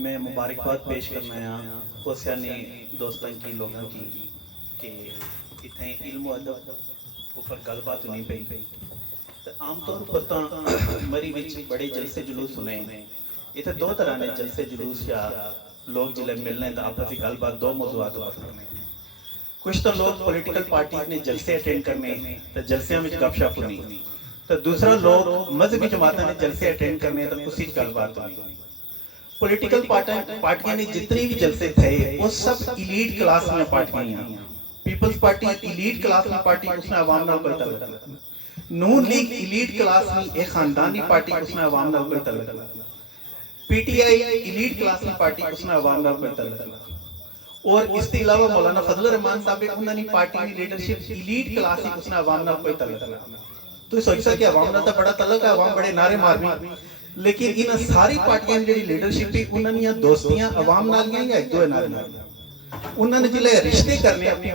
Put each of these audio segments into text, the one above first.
میں مبارکباد پیش کرنا ہے خوشیا نے دوستوں کی لوگوں کی کہ اتنے علم و ادب اوپر گل بات نہیں پئی تو عام طور پر تو مری وچ بڑے جلسے جلوس ہونے اتنے دو طرح نے جلسے جلوس یا لوگ جلے ملنے تو آپس کی گل بات دو موضوعات پر کرنے کچھ تو لوگ پولیٹیکل پارٹیز نے جلسے اٹینڈ کرنے تو جلسیاں میں گپ شپ ہونی تو دوسرا لوگ مذہبی جماعتوں نے جلسے اٹینڈ کرنے تو اسی گل بات ہونی پولیٹیکل پارٹیاں نے جتنی بھی جلسے تھے وہ سب ایلیٹ کلاس میں پارٹیاں ہیں پیپلز پارٹی ایلیٹ کلاس میں پارٹی اس میں عوام نال کوئی تعلق نہیں نون لیگ ایلیٹ کلاس میں ایک خاندانی پارٹی اس میں عوام نال کوئی تعلق نہیں P T I elite class میں پارٹی اس میں عوام نال کوئی تعلق نہیں اور اس کے علاوہ مولانا فضل الرحمان صاحب انہوں نے پارٹی کی لیڈرشپ ایلیٹ کلاس اس میں عوام نال کوئی تعلق نہیں تو سوچ سکتے عوام نال تو بڑا تعلق ہے عوام بڑے نعرے مارمی لیکن ان ساری پارٹیاں جڑی لیڈرشپ ہی انہوں نے دوستیاں عوام نال یا ایک دو نال انہوں نے جلے رشتے کرنے اپنی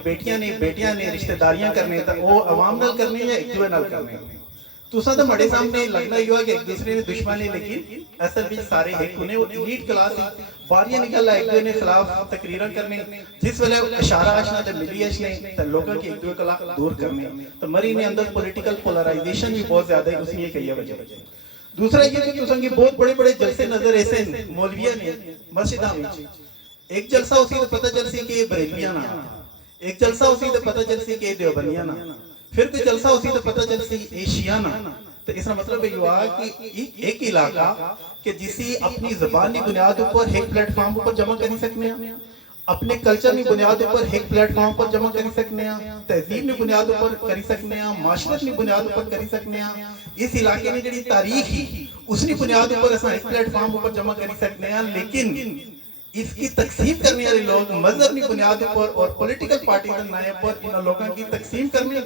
بیٹیاں نے رشتہ داریاں کرنے تو وہ عوام نال کرنے یا ایک دو نال کرنے تو سا تو مڑے سامنے لگنا ہی ہوا کہ ایک دوسرے نے دشمنی لیکن اصل بھی سارے ایک ہونے وہ ایلیٹ کلاس ہی باریاں نکل ایک دو نے خلاف تقریریں کرنے جس ویلے اشارہ اشنا تے ملی اشنے تے لوگوں کی ایک دو کلا دور کرنے تو مری نے اندر پولیٹیکل پولرائزیشن بھی بہت زیادہ ہے اس لیے کہی ہے وجہ دوسرا یہ کہ تساں کی بہت بڑے بڑے جلسے نظر ایسے مولویاں نے مسجداں وچ ایک جلسہ اسی تو پتہ چل سی کہ بریلیاں نا ایک جلسہ اسی تو پتہ چل سی کہ دیوبندیاں نا پھر کوئی جلسہ اسی تو پتہ چل سی ایشیا نا تو اس کا مطلب یہ ہوا کہ ایک علاقہ کہ جسی اپنی زبانی بنیاد پر ایک پلیٹ فارم پر جمع کر سکنے ہیں اپنے کلچر کی بنیاد پر ایک پلیٹ فارم پر جمع کر سکنے ہیں تہذیب کی بنیاد پر کر سکنے ہیں معاشرت کی بنیاد پر کر سکنے ہیں اس علاقے میں جڑی تاریخ ہی اس کی بنیاد پر اساں ایک پلیٹ فارم پر جمع کر سکنے ہیں لیکن اس کی تقسیم کرنے والے لوگ مذہب کی بنیاد پر اور پولیٹیکل پارٹی کے نائے پر ان لوگوں کی تقسیم کرنے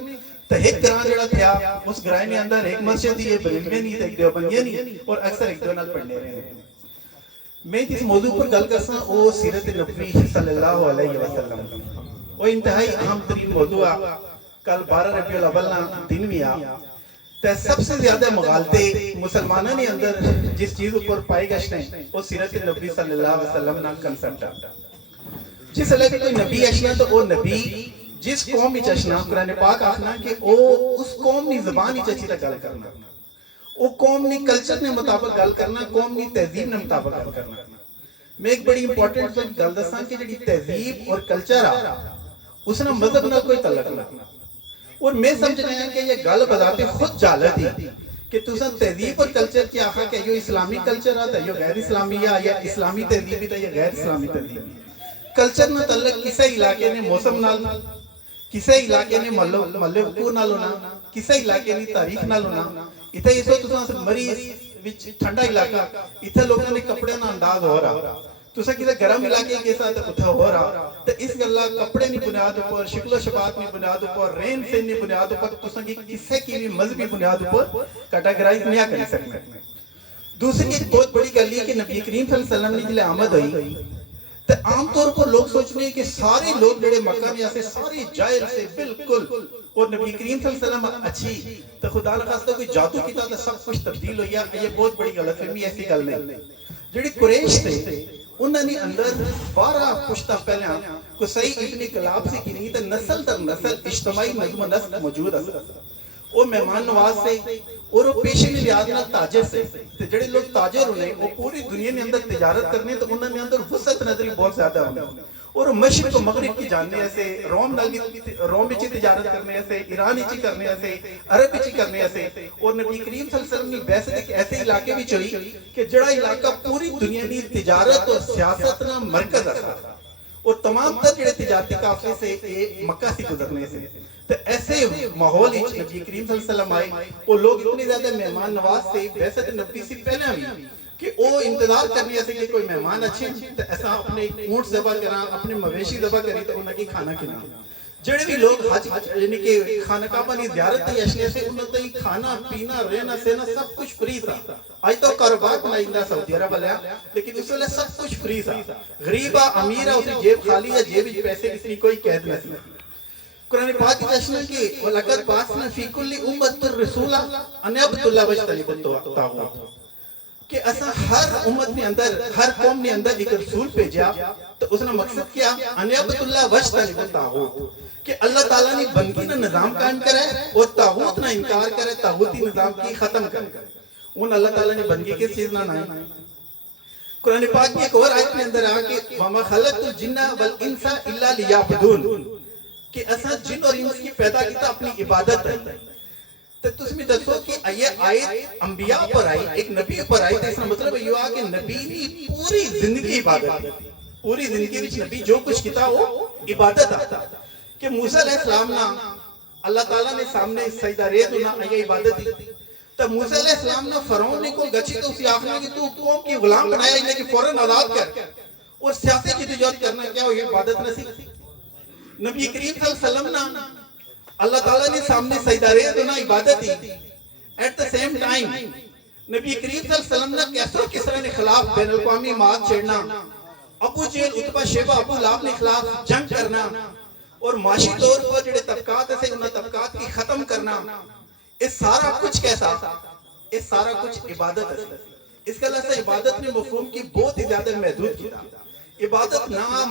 تو ایک گراں جڑا تھیا اس گرائے میں اندر ایک مسجد ہی بریلوی نہیں ایک دیوبندیاں نہیں اور اکثر ایک دو نال پڑھنے رہے میں جس موضوع پر گل کرساں وہ سیرت نبوی صلی اللہ علیہ وسلم وہ انتہائی اہم ترین موضوع کل 12 ربیع الاول نا دن بھی آ تے سب سے زیادہ مغالطے مسلمانوں نے اندر جس چیز اوپر پائے گشتے ہیں وہ سیرت نبی صلی اللہ علیہ وسلم نا کنسپٹ ہے جس علاقے کوئی نبی اشنا تو وہ نبی جس قوم ہی چشنا قرآن پاک آخنا کہ وہ اس قوم نی زبان ہی چچی تک گل کرنا وہ قوم نی کلچر نے مطابق گل کرنا قوم نی تہذیب نے مطابق گل کرنا میں ایک بڑی امپورٹنٹ گل دساں کہ جڑی تہذیب اور کلچر آ اس نے مذہب نہ کوئی تعلق نہ اور میں سمجھ رہا ہوں کہ یہ گل بذات خود جالت ہی کہ تساں تہذیب اور کلچر کی آخا کہ یہ اسلامی کلچر آتا ہے یہ غیر اسلامی ہے یا اسلامی تہذیب ہے یا غیر اسلامی تہذیب کلچر نہ تعلق کسی علاقے نے موسم نال کسی علاقے نے محلے وقوع نال ہونا کسی علاقے نے تاریخ نال ہونا اتھے اس وقت تساں مریض وچ ٹھنڈا علاقہ اتھے لوگوں نے کپڑے نہ انداز ہو رہا تساں کسی گرم علاقے کے ساتھ اتھے ہو رہا تو اس گلا کپڑے نی بنیاد پر شکل و شبات نی بنیاد پر رہن سہن نی بنیاد پر تساں کی کسی کی بھی مذہبی بنیاد پر کیٹاگرائز نہیں کر سکتے دوسری ایک بہت بڑی گل یہ کہ نبی کریم صلی اللہ علیہ وسلم نے جلے آمد ہوئی تو عام طور پر لوگ سوچنے ہیں کہ سارے لوگ جڑے مکہ میں ایسے سارے جائر سے بالکل اور نبی کریم صلی اللہ علیہ وسلم اچھی تو خدا نخواستہ کوئی جادو کیتا تو سب کچھ تبدیل ہو گیا یہ بہت بڑی غلط فہمی ایسی گل نہیں جڑی قریش تھے انہوں نے اندر 12 پشتہ پہلے قصی ابن کلاب سے کی نہیں تو نسل در نسل اجتماعی نظم و نسق موجود ہے وہ مہمان نواز سے اور وہ پیشے میں لحاظ نہ تاجر سے جڑے لوگ تاجر ہونے وہ پوری دنیا میں اندر تجارت کرنے تو انہوں نے اندر وسعت نظری بہت زیادہ ہونے اور مشرق و مغرب کی جاننے ایسے روم بچی تجارت کرنے ایسے ایران بچی کرنے ایسے عرب بچی کرنے ایسے اور نبی کریم صلی اللہ علیہ وسلم نے بیست ایک ایسے علاقے بھی چلی کہ جڑا علاقہ پوری دنیا کی تجارت اور سیاست نہ مرکز ہے اور تمام تر جڑے تجارتی قافلے سے مکہ سے گزرنے سے تو ایسے ماحول نبی کریم صلی اللہ علیہ وسلم آئے وہ لوگ اتنے زیادہ مہمان نواز سے بیست نبی سے پہلے بھی کہ وہ انتظار کرنے ایسے کہ کوئی مہمان اچھے تو ایسا اپنے اونٹ ذبح کرا اپنے مویشی ذبح کری تو انہوں کی کھانا کھلا جڑے بھی لوگ حج یعنی کہ خانہ کعبہ کی زیارت تے اشنے سے انہوں تے کھانا پینا رہنا سہنا سب کچھ فری تھا آج تو کاروبار بنائیندہ سعودی عرب والا لیکن اس ویلے سب کچھ فری تھا غریبہ امیرہ اسے جیب خالی ہے جیب پیسے کسی کوئی قید نہیں قرآن پاک کی اشنا کہ وَلَقَدْ بَعَثْنَا فِي كُلِّ أُمَّةٍ رَسُولًا أَنِ اعْبُدُوا اللَّهَ وَاجْتَنِبُوا الطَّاغُوتَ کہ اسا ہر امت نے اندر ہر قوم نے اندر ایک رسول بھیجا تو اس نے مقصد کیا ان عبد اللہ وجتنب الطاغوت کہ اللہ تعالیٰ نے بندگی نہ نظام قائم کرے اور طاغوت نہ انکار کرے طاغوتی نظام کی ختم کرے ان اللہ تعالیٰ نے بندگی کس چیز نہ نائی قرآن پاک کی ایک اور آیت میں اندر آ کہ وَمَا خَلَقْتُ الْجِنَّ وَالْإِنسَ إِلَّا لِيَعْبُدُونَ کہ اسا جن اور انس کی پیدا کیتا اپنی عبادت ہے تو تس میں دسو کہ یہ آیت انبیاء پر آئی ایک نبی پر آئی تو اس کا مطلب یہ ہوا کہ نبی نے پوری زندگی عبادت کی پوری زندگی وچ نبی جو کچھ کیتا وہ عبادت آتا کہ موسیٰ علیہ السلام نا اللہ تعالیٰ نے سامنے سجدہ ریت ہونا یہ عبادت دی تو موسیٰ علیہ السلام نے فرعون نے کو گچھی تو اسی آخنا کہ تو قوم کی غلام بنایا انہیں کہ فوراً آزاد کر اور سیاسی جدوجہد کرنا کیا ہو یہ عبادت نہ سی نبی کریم صلی اللہ علیہ وسلم نا اللہ تعالیٰ نے سامنے سجدہ ریت ہونا عبادت دی ایٹ دا سیم ٹائم نبی کریم صلی اللہ علیہ وسلم نے کیسر کسرا نے خلاف بین الاقوامی مات چھیڑنا ابو جہل عتبہ شیبہ ابو لہب نے خلاف جنگ کرنا اور معاشی طور پر جڑے طبقات سے انہاں طبقات کی ختم کرنا اس سارا کچھ کیسا اس سارا کچھ عبادت ہے اس کا لحظہ عبادت نے مفہوم کی بہت ہی زیادہ محدود کیا عبادت نہ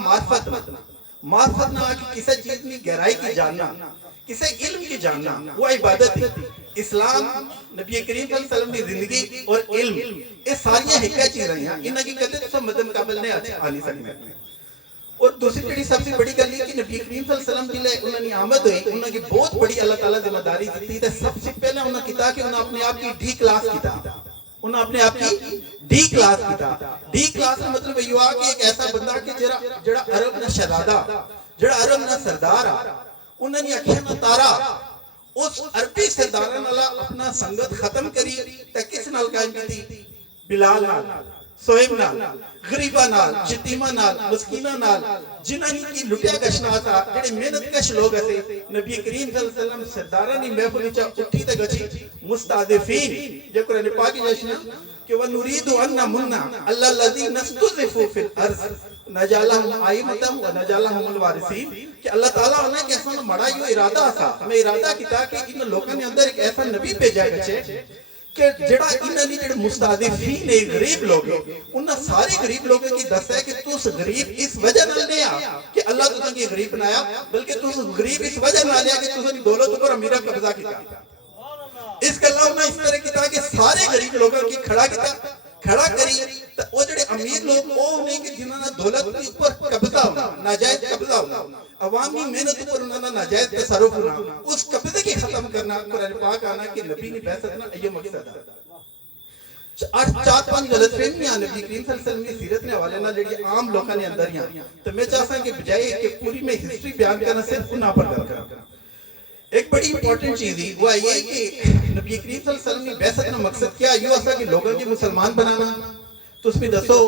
معرفت نہ کہ کسی چیز میں گہرائی کی جاننا کسی علم کی جاننا وہ عبادت ہے اسلام نبی کریم صلی اللہ علیہ وسلم کی زندگی اور علم یہ ساری حقیقت چیزیں ہیں انہاں کی کہتے تو مدن قابل نے آنی سکتے اور دوسری جڑی سب سے بڑی گل یہ کہ نبی کریم صلی اللہ علیہ وسلم جلے انہوں نے آمد ہوئی انہوں کی بہت بڑی اللہ تعالیٰ ذمہ داری دیتی ہے سب سے پہلے انہوں نے کہا کہ انہوں اپنے آپ کی ڈی کلاس کیتا انہوں اپنے آپ کی ڈی کلاس کیتا ڈی کلاس کا مطلب یہ ہوا کہ ایک ایسا بندہ کہ جڑا عرب نہ شہزادہ جڑا عرب نہ سردار انہوں نے اکھے نہ تارا اس عربی سردارہ نالا اپنا سنگت ختم کری تا کس نال قائم کی تھی بلال نال سوہیب نال غریبہ نال یتیمہ نال مسکینہ نال جنہاں کی لٹیا گشنا تھا جڑے محنت کش لوگ تھے نبی کریم صلی اللہ علیہ وسلم سردارہ نے محفل وچ اٹھی تے گچی مستضعفین جو قرآن پاک جشنا کہ وَنُرِيدُ أَنَّ مُنَّا عَلَّى الَّذِينَ اسْتُضْعِفُوا فِي الْأَرْضِ نَجْعَلَهُمْ أَئِمَّةً وَنَجْعَلَهُمُ الْوَارِثِينَ کہ اللہ تعالیٰ نے کہ ایسا بڑا یہ ارادہ تھا ہمیں ارادہ کیتا کہ ان لوگوں نے اندر ایک ایسا نبی بھیجا گچے کہ جڑا انہاں نے جڑے مستضعفین نے غریب لوگ انہاں سارے غریب لوگوں کی دس ہے کہ تو اس غریب اس وجہ نہ لے آ کہ اللہ تجھے کی غریب بنایا بلکہ تو غریب اس وجہ نہ لیا کہ تجھے دولت پر امیرہ قبضہ کیتا اس کا اللہ نے اس طرح کیتا کہ سارے غریب لوگوں کی کھڑا کری تو وہ جڑے امیر لوگ وہ انہیں کہ جنہوں نے دولت کے اوپر قبضہ ہونا ناجائز قبضہ ہونا عوامی محنت پر انہوں نے ناجائز تصرف ہونا اس قبضے کی ختم کرنا قرآن پاک آنا کہ نبی نے بیعت کرنا یہ مقصد ہے چار پانچ غلط فہمیاں نبی کریم صلی اللہ علیہ وسلم کی سیرت نے حوالے نہ جڑی عام لوگوں نے اندر ہیں تو میں چاہتا ہوں کہ بجائے کہ پوری میں ہسٹری بیان کرنا صرف انہاں پر گل کرنا ایک بڑی امپورٹنٹ چیز ہے وہ یہ کہ نبی کریم صلی اللہ علیہ وسلم نے بیعت کا مقصد کیا یہ ایسا کہ لوگوں کے مسلمان بنانا تو اس میں دسو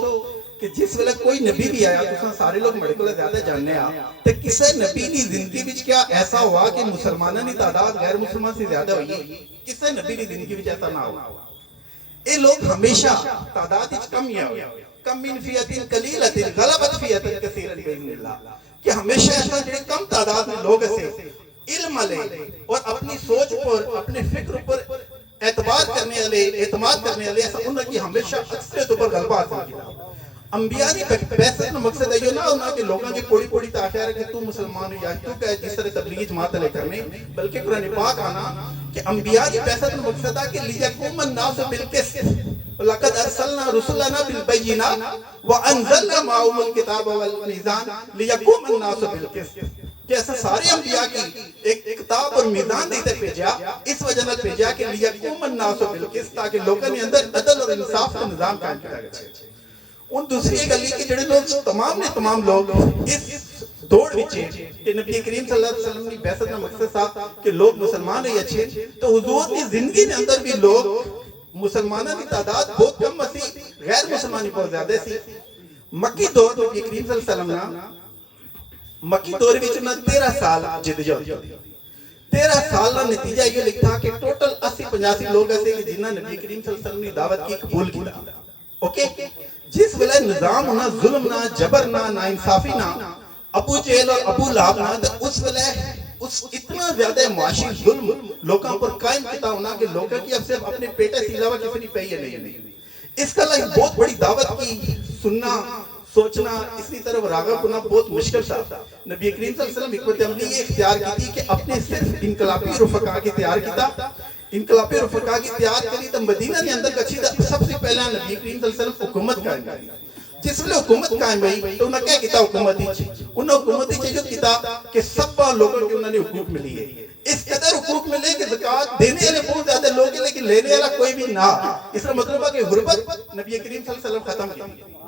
کہ جس وقت کوئی نبی بھی آیا تو سارے لوگ بڑے کو زیادہ جاننے آ تو کسے نبی کی زندگی وچ کیا ایسا ہوا کہ مسلمانوں کی تعداد غیر مسلمان سے زیادہ ہوئی کسے نبی کی زندگی وچ ایسا نہ ہوا یہ لوگ ہمیشہ تعداد وچ کم ہی ہوئے کم من فیۃ قلیلۃ غلبت فیۃ کثیرۃ باذن اللہ کہ ہمیشہ ایسا جڑے کم تعداد میں لوگ سے علم والے اور اپنی سوچ پر اپنے فکر پر اعتبار کرنے والے اعتماد کرنے والے ایسا انہوں کی ہمیشہ اکثریت پر غلبہ حاصل کیا انبیاء نے بیعت کا مقصد ہے نہ ہونا کہ لوگوں کی پوڑی پوڑی تاخیر ہے کہ تو مسلمان ہو یا تو کہ جس طرح تبلیغی جماعت لے کرنے بلکہ قرآن پاک آنا کہ انبیاء کی بیعت کا مقصد ہے کہ لیقوم الناس بالقسط لقد ارسلنا رسلنا بالبینات وانزلنا معهم الکتاب والمیزان لیقوم الناس بالقسط کہ ایسا سارے انبیاء کی ایک کتاب اور میزان دیتے بھیجا اس وجہ نال بھیجا کہ لیقوم الناس بالقسط تاکہ لوگوں نے اندر عدل اور انصاف کا نظام قائم کیا جائے ان دوسری گلی کے جڑے لوگ تمام لوگ اس دوڑ وچے کہ نبی کریم صلی اللہ علیہ وسلم کی بیعت کا مقصد تھا کہ لوگ مسلمان ہیں اچھے تو حضور کی زندگی کے اندر بھی لوگ مسلمانوں کی تعداد بہت کم تھی غیر مسلمانی بہت زیادہ سی مکی دور نبی کریم صلی اللہ علیہ وسلم مکی دور وچ نہ 13 سال جدوجہد 13 سال کا نتیجہ یہ لکھا کہ ٹوٹل 80-85 لوگ ایسے کہ جنہاں نبی کریم صلی اللہ علیہ وسلم کی دعوت کی قبول کیا اوکے جس ویلے نظام نہ ظلم نہ جبر نہ انصافی نہ ابو جہل اور ابو لہب نہ اس ویلے اس اتنا زیادہ معاشی ظلم لوگوں پر قائم کیتا ہونا کہ لوگوں کی اب صرف اپنے پیٹے سے علاوہ کسی نہیں پہی ہے نہیں اس کا ایک بہت بڑی دعوت کی سننا سوچنا اس کی طرف راغب ہونا بہت مشکل تھا. نبی کریم صلی اللہ علیہ وسلم حکمت عملی یہ اختیار کی تھی کہ اپنے صرف انقلابی رفقا کی تیار کیتا. انقلابی رفقا کی تیار کری تو مدینہ کے اندر کچھی سب سے پہلا نبی کریم صلی اللہ علیہ وسلم حکومت قائم کری. جس ویلے حکومت قائم ہوئی تو انہوں نے کیا کیتا حکومت انہوں حکومت جو کیتا کہ سب لوگوں کے انہوں نے حقوق ملی ہے. اس قدر حقوق ملے کہ زکوٰۃ دینے والے بہت زیادہ لوگ ہیں لیکن لینے والا کوئی بھی نہ. اس کا مطلب ہے کہ غربت نبی کریم صلی اللہ علیہ وسلم ختم کی.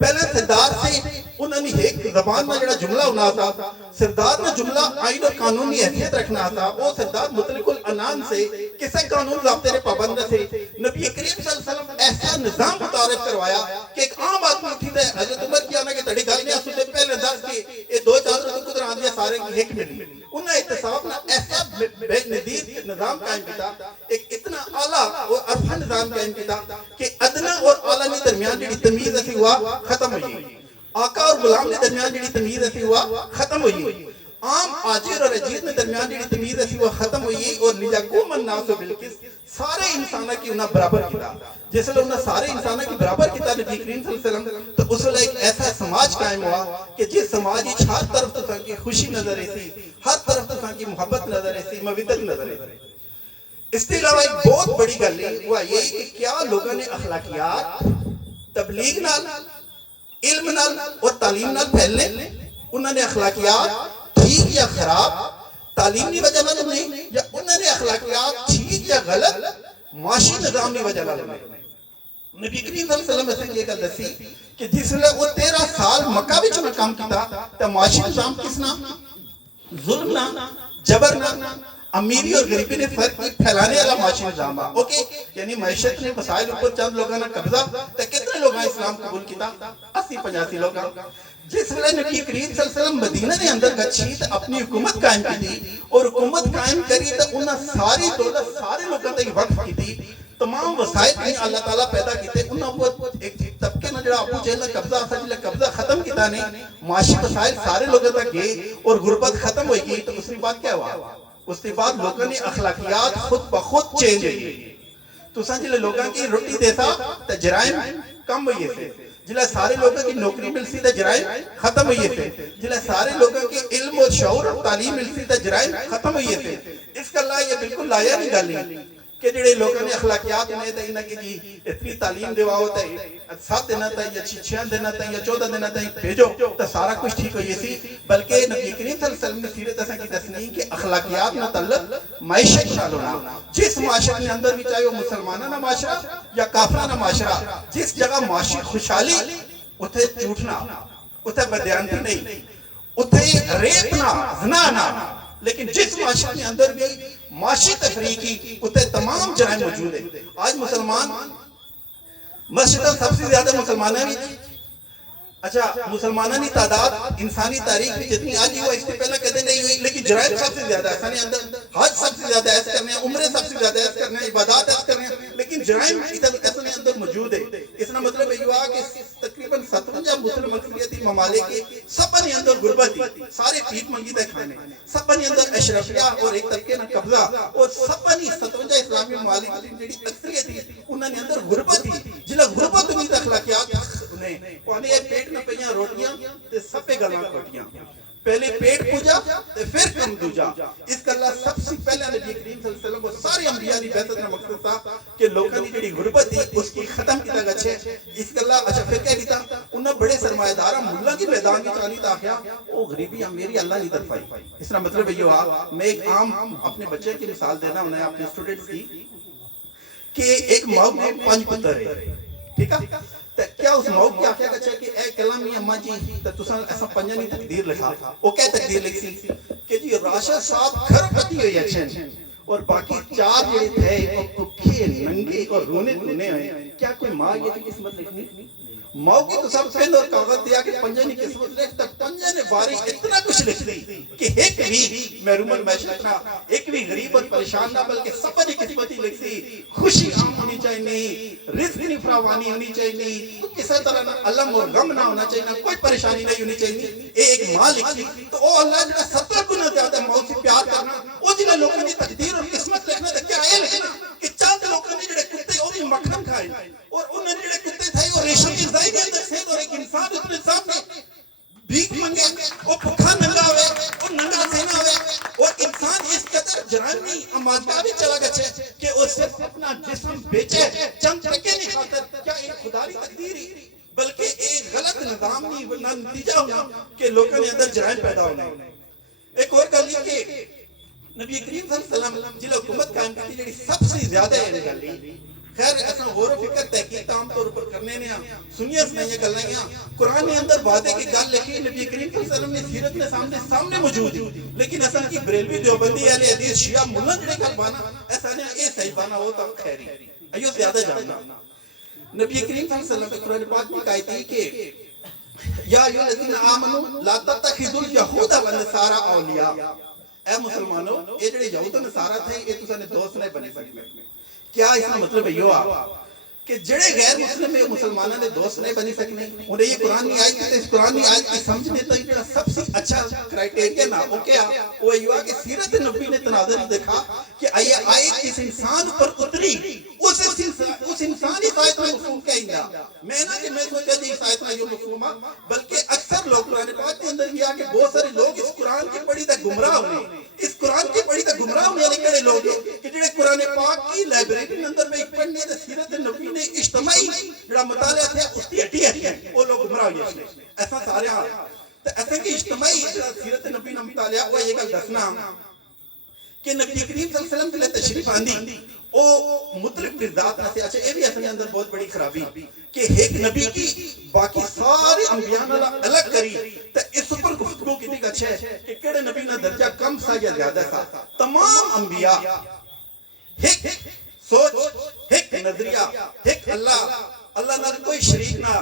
پہلے سردار سے انہوں نے ایک زبان میں جڑا جملہ ہونا تھا, سردار نے جملہ آئین اور قانونی حیثیت رکھنا تھا. وہ سردار مطلق العنان سے کسی قانون ضابطے نے پابند سے نبی کریم صلی اللہ علیہ وسلم ایسا نظام متعارف کروایا کہ ایک عام آدمی اٹھی دے حضرت عمر کیا نا کہ تڑی گل نہیں آسو دے پہلے دس کے یہ دو چار روز قدر آن دیا سارے کی ایک ملی. انہیں احتساب نے ایسا بے نظیر نظام قائم کیتا, ایک اتنا اعلیٰ اور عرفہ نظام قائم کیتا کہ ادنا اور اعلیٰ نے درمیان جڑی تمیز ایسی ہوا ختم ہوئی. آقا اور غلام نے درمیان جڑی تمیز ایسی ہوا ختم ہوئی. عام آجر اور عجیر نے درمیان جڑی تمیز ایسی ہوا ختم ہوئی. اور لیجاکوم الناس بالقسط سارے انسانہ کی انہاں برابر کیتا. جس لئے انہاں سارے انسانہ کی برابر کیتا نبی کریم صلی اللہ علیہ وسلم, تو اس لئے ایک ایسا سماج قائم ہوا کہ جس سماج ہر طرف تو کی خوشی نظر ایسی, ہر طرف تو کی محبت نظر ایسی, مودت نظر ایسی. اس کے علاوہ ایک بہت بڑی گل ہوا یہ کہ کیا لوگوں نے اخلاقیات تبلیغ نال علم نال اور تعلیم نال پھیلنے, انہوں نے اخلاقیات ٹھیک یا خراب تعلیمی وجہ نال نہیں, یا انہوں نے اخلاقیات ٹھیک یا غلط معاشی نظام کی وجہ نال نہیں. نبی کریم صلی اللہ علیہ وسلم ایسے یہ گل دسی کہ جس نے وہ 13 سال مکہ وچ میں کام کیتا تو معاشی نظام کس نہ ظلم نہ جبر نہ امیری اور غریبی نے فرق کی پھیلانے والا معاشی نظام ہے. اوکے, یعنی معیشت نے مسائل اوپر چند لوگوں نے قبضہ, تو کتنے لوگوں نے اسلام قبول کیتا 80-85 لوگ. جس ویلے نبی کریم صلی اللہ علیہ وسلم مدینہ کے اندر گچھی تو اپنی حکومت قائم کی تھی, اور حکومت قائم کری تو انہاں ساری دولت سارے لوگوں تک وقف کی تھی. تمام وسائل نے اللہ تعالیٰ پیدا کیتے. انہاں وہ ایک طبقے میں جڑا ابو جہل قبضہ آسا جلے قبضہ ختم کیتا نہیں, معاشی وسائل سارے لوگوں تک گئے اور غربت ختم ہوئی گئی. تو اس کے بعد کیا ہوا, اس کے بعد لوگوں نے اخلاقیات خود بخود چینج ہوئی. تو سنجھلے لوگوں کی روٹی دیتا تو جرائم کم ہوئی تھے, جلے سارے لوگوں کی نوکری مل سی تو جرائم ختم ہوئی تھے, جلے سارے لوگوں کی علم اور شعور اور تعلیم مل سی تو جرائم ختم ہوئی تھے. اس کا اللہ یہ بالکل لایا نہیں گالی کہ جڑے لوگوں نے اخلاقیات انہیں تھا انہیں کہ جی اتنی تعلیم دیوا ہوتا ہے 7 دینا تھا یا 6 دینا تھا یا 14 دینا تھا بھیجو تو سارا کچھ ٹھیک ہوئی سی. بلکہ نبی کریم صلی اللہ علیہ وسلم نے سیرت ایسا کی تسنی کہ اخلاقیات متعلق معیشت نال ہونا. جس معاشرے کے اندر بھی چاہے وہ مسلمانہ معاشرہ یا کافرانہ معاشرہ, جس جگہ معاشی خوشحالی اتھے جھوٹنا, اتھے بدیانتی نہیں, اتھے ریپ نہ زنا نہ, لیکن جس معاشرے کے اندر بھی معاشی تفریقی اتنے تمام جرائم موجود ہیں. آج مسلمان مسجد سب سے زیادہ مسلمانوں میں, اچھا مسلمانوں کی تعداد انسانی تاریخ میں جتنی آج ہوا اس سے پہلے کہتے نہیں ہوئی, لیکن جرائم سب سے زیادہ ہے. اندر حج سب سے زیادہ ایس کرنے ہیں, عمرے سب سے زیادہ ایس کرنے ہیں, عبادات ایس کرنے ہیں, لیکن جرائم اپنے اندر موجود ہے. اس کا مطلب یہ ہوا کہ تقریباً 57 مسلم اکثریتی ممالک کے سب نے اندر غربت تھی, سارے پیٹ منگی دے کھانے, سب نے اندر اشرفیہ اور ایک طبقے نہ قبضہ, اور سب نے 57 اسلامی ممالک کی جڑی اکثریت تھی انہوں نے اندر غربت تھی. جلے غربت ہوئی تو اخلاقیات انہیں پانے پیٹ نہ پہیاں روٹیاں تے سپے گلاں کوٹیاں, پہلے پیٹ پوجا تے پھر کم دوجا. اس کا اللہ سب سے پہلے نبی کریم صلی اللہ علیہ وسلم کو سارے انبیاء کی بعثت کا مقصد تھا کہ لوگوں کی جڑی غربت تھی اس کی ختم کیتا گچھے. اس کا اللہ اچھا پھر کیا کیتا, انہاں بڑے سرمایہ دار ملا کی میدان کی چانی تاخیا او غریبی میری اللہ نہیں طرف آئی. اس کا مطلب یہ ہوا, میں ایک عام اپنے بچے کی مثال دینا انہیں اپنے اسٹوڈنٹس کی کہ ایک ماں میں 5 پتر ہے, ٹھیک ہے, کیا اس موقع کیا کیا کہا کہ اے کلامی اماں جی تساں ایسا پنجاں نہیں تقدیر لکھا. وہ کیا تقدیر لکھی کہ جی راشد صاحب گھر پتی ہوئی اچھے اور باقی 4 جڑے تھے وہ بھوکے ننگے اور رونے دھونے ہوئے. کیا کوئی ماں یہ قسمت لکھنی؟ موقع تو سب پہن اور کاغذ دیا کہ پنجاں کی قسمت لکھ, تک پنجاں نے باری اتنا کچھ لکھ دی کہ ایک بھی محروم المعیشت نہ, ایک بھی غریب اور پریشان نہ, بلکہ سب نے قسمت ہی لکھ دی. خوشی عام ہونی چاہیے, رزق کی فراوانی ہونی چاہیے, کسی طرح نہ علم اور غم نہ ہونا چاہیے, کوئی پریشانی نہیں ہونی چاہیے. ایک ماں لکھی تو او اللہ جڑا 70 گنا زیادہ موت سے پیار کرنا, او جنہاں لوگوں کی تقدیر اور قسمت لکھنا, تو کیا ہے لکھنا کہ چند لوگوں نے جڑے کتے او بھی مکھن کھائے, اور انہیں جڑے کتے تھے وہ ریشم کی رضائی کے اندر تھے اور ایک انسان اتنے سامنے بھیک منگے وہ بھوکا ننگا ہوئے اور ننگا سینا ہوئے اور انسان اس قدر جرائمی اماجگاہ بھی چلا گچے کہ اس سے اپنا جسم بیچے چند ٹکے نہیں خاطر کیا ایک خداری تقدیری بلکہ ایک غلط نظام نہیں نتیجہ ہونا کہ لوگوں نے اندر جرائم پیدا ہونا. ایک اور گل یہ کہ نبی کریم صلی اللہ علیہ وسلم جلو حکومت قائم کی جڑی سب سے زیادہ ہے گل خیر ایسا غور و فکر تحقیق عام طور پر کرنے نے سنیا سنائیں گل نہیں قرآن نے اندر وعدے کی گل لکھی نبی کریم صلی اللہ علیہ وسلم نے سیرت میں سامنے موجود ہے لیکن ایسا کی بریلوی دیوبندی اہل حدیث شیعہ ملہ جڑے گل بانا ایسا نہیں اے صحیح بانا ہو تو خیری ایو زیادہ جاننا. نبی کریم صلی اللہ علیہ وسلم نے قرآن پاک میں کہا تھی کہ یا ایھا الذین آمنوا لا تتخذوا اليهود والنصارى اولیاء اے مسلمانوں یہ جڑے یہود و نصارہ تھے یہ تساں نے دوست نہیں بنے سکتے. کیا اس کا مطلب ہے یہ کہ جڑے غیر مسلم ہیں مسلمانوں نے دوست نہیں بنی سکنے انہیں یہ قرآن نہیں آئی کہ اس قرآن نہیں آئی کہ سمجھنے تو یہ سب سے اچھا کرائٹیریا نہ ہو کیا وہ یہ کہ سیرت نبی نے تناظر دیکھا کہ آئے کس انسان پر اتری اس انسانی آیت میں مفہوم کہیں گا میں نہ کہ میں سوچا جی اس آیت میں یہ مفہوم بلکہ اکثر لوگ قرآن پاک کے اندر یہ کہ بہت سارے لوگ اس قرآن کی پڑھی تک گمراہ ہوئے اس قرآن کی پڑھی تک گمراہ ہونے والے کڑے لوگ کہ جڑے قرآن پاک کی لائبریری کے اندر میں پڑھنے تے سیرت نبی نے اجتماعی جڑا مطالعہ تھا اس کی ہٹی ہے وہ لوگ گمراہ ہوئے ایسا سارے حال تو ایسا کہ اجتماعی سیرت نبی نے مطالعہ ہوا یہ گل دسنا کہ نبی کریم صلی اللہ علیہ وسلم کے تشریف آندی او مطلق ذات میں سے اچھا یہ بھی اصل اندر بہت بڑی خرابی کہ ایک نبی کی باقی سارے انبیاء نال الگ کری تو اس پر گفتگو کی تھی اچھا ہے کہ کیڑے نبی نہ درجہ کم سا یا زیادہ سا تمام انبیاء ایک سوچ ایک نظریہ ایک اللہ نہ کوئی شریک نہ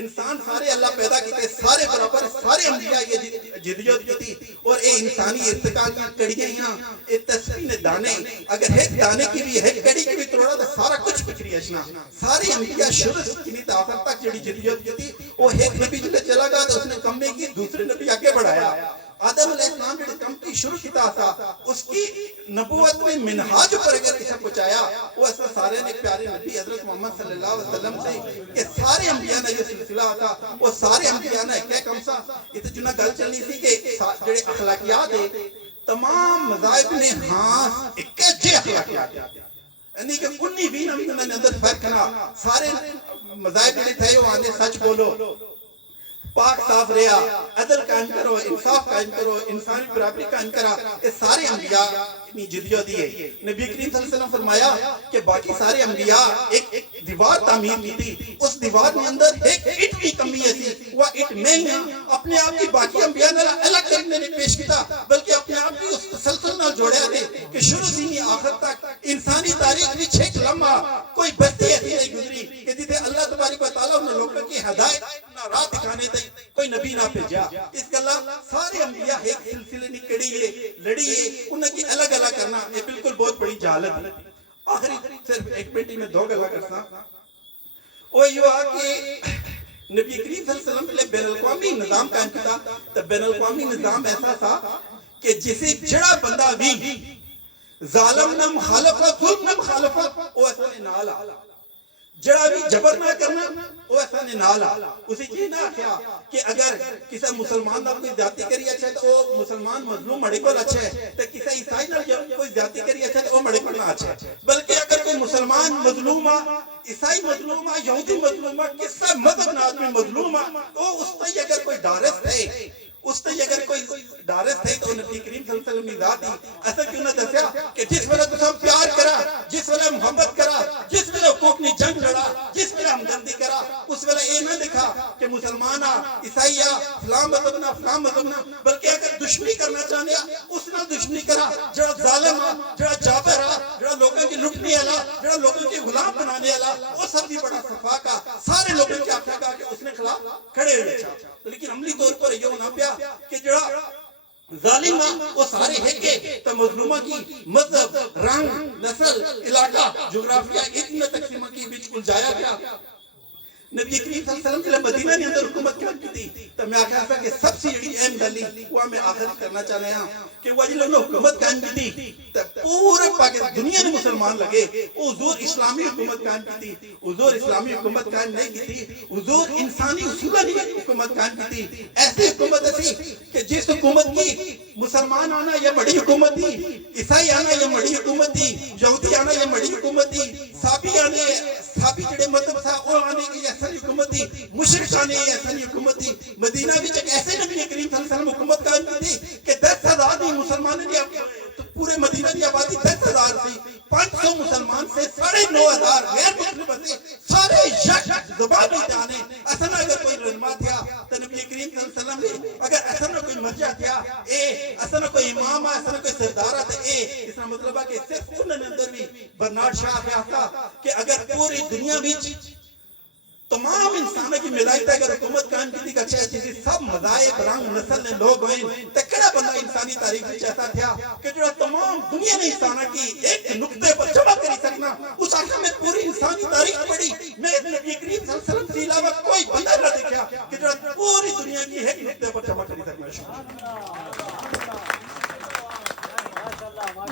انسان سارے اللہ پیدا کیتے سارے برابر سارے انبیاء یہ جدیت کی تھی اور اے انسانی ارتقا کی کڑیاں اے تسبیح دانے اگر ایک دانے کی بھی ایک کڑی کی بھی توڑا تو سارا کچھ بکری اشنا سارے انبیاء شروع سے کی آخر تک جڑی جدیت کی تھی وہ ایک نبی جلے چلا گا تو اس نے کم میں کی دوسرے نبی آگے بڑھایا آدم علیہ السلام جڑے کم کی شروع کیتا تھا اس کی نبوت میں منہاج پر اگر کسا پہنچایا وہ ایسا سارے نے پیارے نبی حضرت محمد صلی اللہ علیہ وسلم سے کہ سارے انبیاء نے یہ سلسلہ تھا وہ سارے انبیاء نے کیا کم سا یہ تو جنہ گل چلنی تھی کہ جڑے اخلاقیات ہے تمام مذاہب نے ہاں ایک جے اخلاقیات یعنی کہ انہی بھی نبی نے اندر فرق نہ سارے مذاہب نے تھے وہ آنے سچ بولو پاک صاف رہا عدل قائم کرو انصاف قائم کرو انسانی برابری قائم کرا یہ سارے انبیاء اتنی جدیو دیئے نبی کریم صلی اللہ علیہ وسلم فرمایا کہ باقی سارے انبیاء ایک دیوار تعمیر کی تھی اس دیوار میں اندر ایک اٹ کی کمی ہے تھی وہ اٹ میں ہی اپنے آپ کی باقی انبیاء نے الگ کرنے نے پیش کیتا بلکہ اپنے آپ کی اس تسلسل نہ جوڑیا تھے کہ شروع سے ہی آخر تک انسانی تاریخ بھی چھیک لمحہ کوئی بستی ایسی نہیں گزری کہ جسے اللہ تبارک و تعالیٰ انہوں لوگوں کی ہدایت نہ راہ دکھانے تھے کوئی نبی نہ بھیجا اس کا اللہ سارے انبیاء ایک سلسلے نے کڑی ہے لڑی ہے انہیں کی الگ الگ کرنا یہ بالکل بہت بڑی جہالت ہے. آخری صرف ایک بیٹی میں دو گلا کرتا وہ یہ ہوا کہ نبی کریم صلی اللہ علیہ وسلم نے بین الاقوامی نظام قائم کیا تو بین الاقوامی نظام ایسا تھا کہ جسے جڑا بندہ بھی ظالم نہ مخالفت ظلم نہ مخالفت وہ ایسا نے نالا جڑا بھی جبر نہ کرنا وہ ایسا نے نالا اسی چیز نہ کیا کہ اگر کسی مسلمان نہ کوئی زیادتی کری اچھا ہے تو وہ مسلمان مظلوم مڑے کو اچھا ہے تو کسی عیسائی نہ کوئی زیادتی کری اچھا ہے تو وہ مڑے کو نہ اچھا ہے بلکہ اگر کوئی مسلمان مظلوم عیسائی مظلوم یہودی مظلوم کسی مذہب نہ آدمی مظلوم تو اس پر اگر کوئی ڈارس ہے اس نے اگر کوئی ڈارس ہے تو نبی کریم صلی اللہ علیہ وسلم کی ذات ہی ایسا کیوں نہ دسیا کہ جس وقت تو ہم پیار کرا جس وقت محبت کرا جس وقت حقوق نے جنگ لڑا جس وقت ہمدردی کرا اس وقت یہ نہ دکھا کہ مسلمان عیسائی فلاں مذہب نہ فلاں مذہب نہ بلکہ اگر دشمنی کرنا چاہنے اس نہ دشمنی کرا جڑا ظالم جڑا جابر جڑا لوگوں کی لٹنے والا جڑا لوگوں کی غلام بنانے والا وہ سب بھی بڑا صفا کا سارے لوگوں کے آخر کا کہ اس نے خلاف کھڑے ہوئے لیکن عملی طور پر یہ ہونا پیا کہ جڑا ظالم وہ سارے ہے تو مظلومہ کی مذہب رنگ نسل علاقہ جغرافیہ اتنا تقسیمہ کی بیچ کل جایا گیا نبی کریم صلی اللہ علیہ وسلم کے مدینہ نے اندر حکومت کیا کی تھی تو میں آخر کہ سب سے جڑی اہم گل وہ میں آخر کرنا چاہنے ہاں کہ وہ جلے انہوں حکومت قائم کی تھی تو پورے پاکستان دنیا نے مسلمان لگے حضور اسلامی حکومت قائم کی تھی حضور اسلامی حکومت قائم نہیں کی تھی حضور انسانی اصولہ نہیں حکومت قائم کی تھی ایسی حکومت ایسی کہ جس حکومت کی مسلمان آنا یہ بڑی حکومت تھی عیسائی آنا یہ بڑی حکومت تھی یہودی آنا یہ بڑی حکومت تھی صحابی جڑے مطلب تھا وہ آنے کی یہ اصلی حکومت تھی مشرک آنے یہ اصلی حکومت تھی مدینہ بھی ایک ایسے نبی کریم صلی اللہ علیہ وسلم حکومت قائم کی تھی کہ 10,000 ہی مسلمانوں کی پورے مدینہ کی آبادی 10,000 تھی 500 مسلمان سے 9,500 غیر مسلم تھے سارے یک زبان بھی جانے اصلا اگر کوئی رہنما تھا تو نبی کریم صلی اللہ علیہ وسلم نے اگر اصلا کوئی مرجع تھا اصلا کوئی امام اصلا کوئی سردارہ تھا اس کا مطلب ہے کہ صرف انہوں نے اندر بھی برنارڈ شاہ کیا تھا کہ اگر پوری دنیا میں تمام انسانوں کی ملائیت اگر حکومت قائم کی تھی کہ اچھا چیزی سب مذاہب رنگ نسل نے لوگ ہوئے تو کڑا بندہ انسانی تاریخ میں چاہتا تھا کہ جو تمام دنیا نے انسانہ کی ایک نقطے پر جمع کری سکنا اس آخر میں پوری انسانی تاریخ پڑھی میں نبی کریم صلی اللہ علیہ وسلم سے علاوہ کوئی بندہ نہ دیکھا کہ جو پوری دنیا کی ایک نقطے پر جمع کری سکنا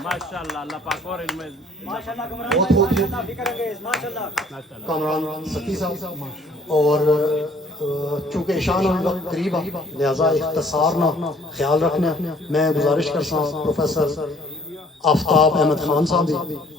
ماشاءاللہ اللہ پاک اور علم بہت کامران سکی صاحب اور چونکہ اشان اور وقت قریب ہے لہذا اختصار نہ خیال رکھنا میں گزارش کرتا ہوں پروفیسر آفتاب احمد خان صاحب